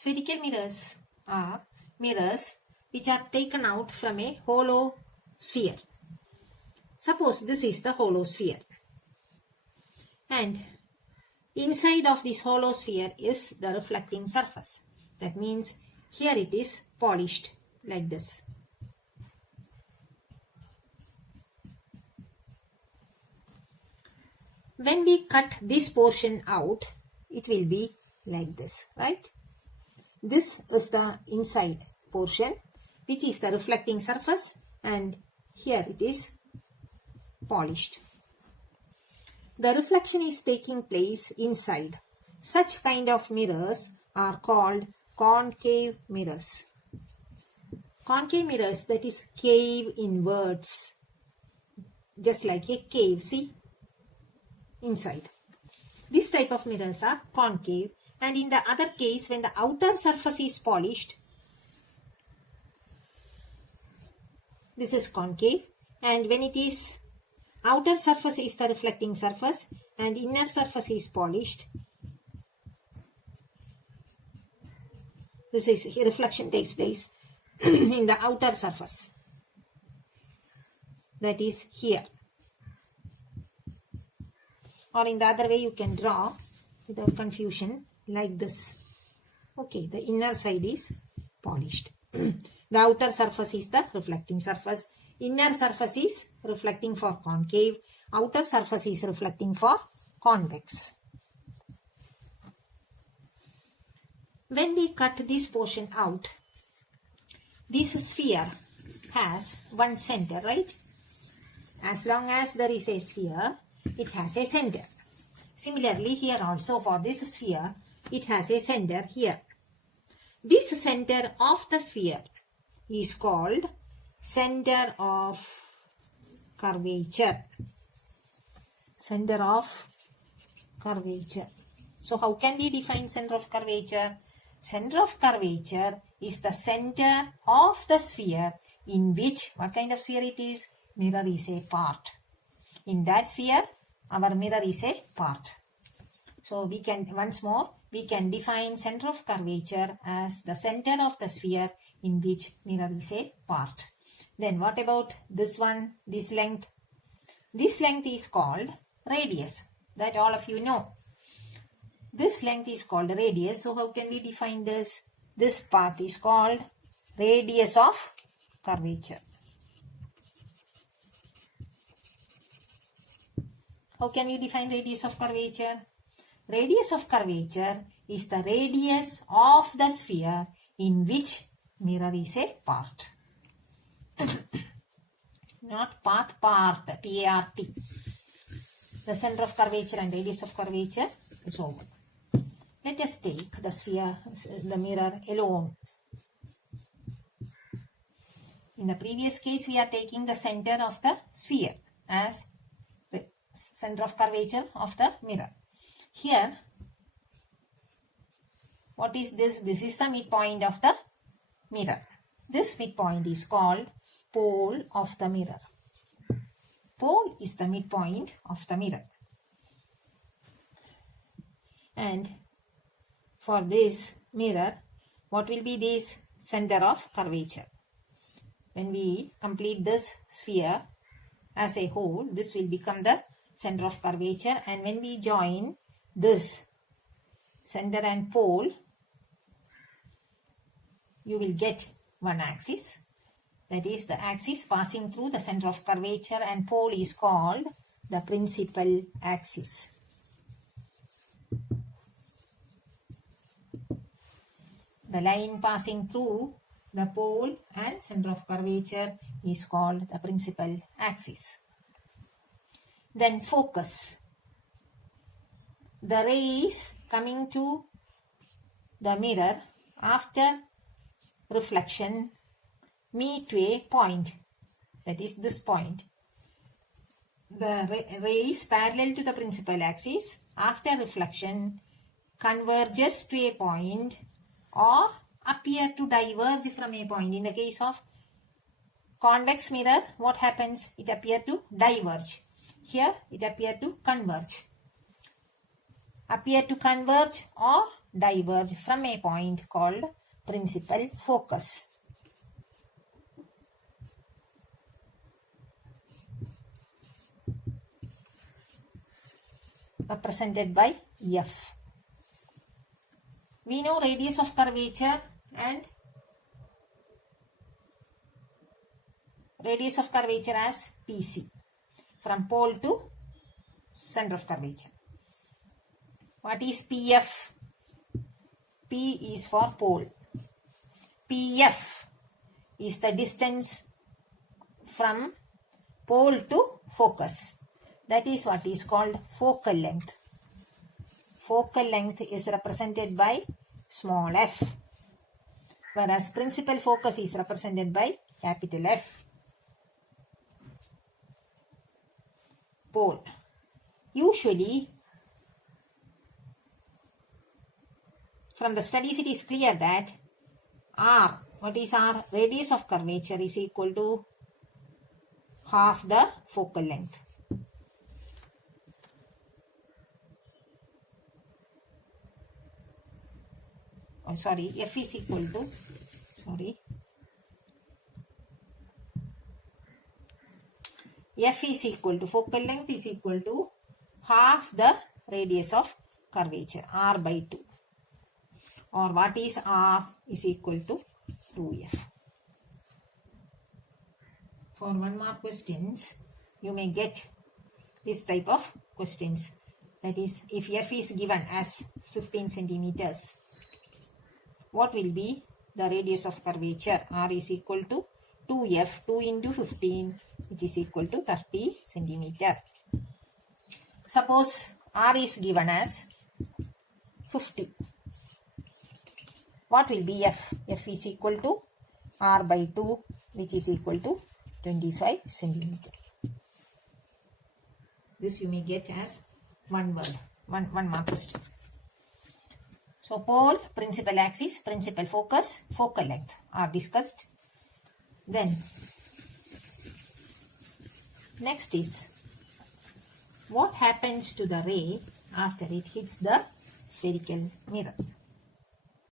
Spherical mirrors are mirrors which are taken out from a hollow sphere. Suppose this is the hollow sphere, and inside of this hollow sphere is the reflecting surface. That means here it is polished like this. When we cut this portion out, it will be like this, right? This is the inside portion, which is the reflecting surface, and here it is polished. The reflection is taking place inside. Such kind of mirrors are called concave mirrors. Concave mirrors, that is cave inwards, just like a cave, see? Inside. This type of mirrors are concave, and in the other case, when the outer surface is polished, this is concave, and when it is outer surface is the reflecting surface and inner surface is polished, this is reflection takes place in the outer surface, that is here. Or in the other way you can draw without confusion like this. Okay, the inner side is polished. The outer surface is the reflecting surface. Inner surface is reflecting for concave. Outer surface is reflecting for convex. When we cut this portion out, this sphere has one center, right? As long as there is a sphere, it has a center. Similarly, here also for this sphere, it has a center here. This center of the sphere is called center of curvature. Center of curvature. So how can we define center of curvature? Center of curvature is the center of the sphere in which, what kind of sphere it is? Mirror is a part. In that sphere, our mirror is a part. So we can, once more, we can define center of curvature as the center of the sphere in which mirror is a part. Then what about this one, this length? This length is called radius. That all of you know. This length is called radius. So how can we define this? This part is called radius of curvature. How can we define radius of curvature? Radius of curvature is the radius of the sphere in which mirror is a part. Not path, part, P-A-R-T. The center of curvature and radius of curvature is over. Let us take the sphere, the mirror alone. In the previous case, we are taking the center of the sphere as center of curvature of the mirror. Here, what is this? This is the midpoint of the mirror. This midpoint is called pole of the mirror. Pole is the midpoint of the mirror. And for this mirror, what will be this center of curvature? When we complete this sphere as a whole, this will become the center of curvature, and when we join this center and pole, you will get one axis. That is the axis passing through the center of curvature, and pole is called the principal axis. The line passing through the pole and center of curvature is called the principal axis. Then focus. The rays coming to the mirror after reflection meet to a point, that is this point. The rays parallel to the principal axis after reflection converges to a point or appear to diverge from a point. In the case of convex mirror, what happens? It appears to diverge. Here it appears to converge. Appear to converge or diverge from a point called principal focus. Represented by F. We know radius of curvature and radius of curvature as PC, from pole to center of curvature. What is PF? P is for pole. PF is the distance from pole to focus. That is what is called focal length. Focal length is represented by small f, whereas principal focus is represented by capital F. Pole. Usually, from the studies it is clear that R, what is R? Radius of curvature is equal to half the focal length. Oh, sorry, F is equal to, F is equal to, focal length is equal to half the radius of curvature, R by 2. Or what is R is equal to 2F. For one mark questions, you may get this type of questions. That is, if F is given as 15 centimeters, what will be the radius of curvature? R is equal to 2F, 2 into 15, which is equal to 30 centimeter. Suppose R is given as 50. What will be F? F is equal to R by 2, which is equal to 25 centimeter. This you may get as one word, one mark question. So pole, principal axis, principal focus, focal length are discussed. Then next is what happens to the ray after it hits the spherical mirror.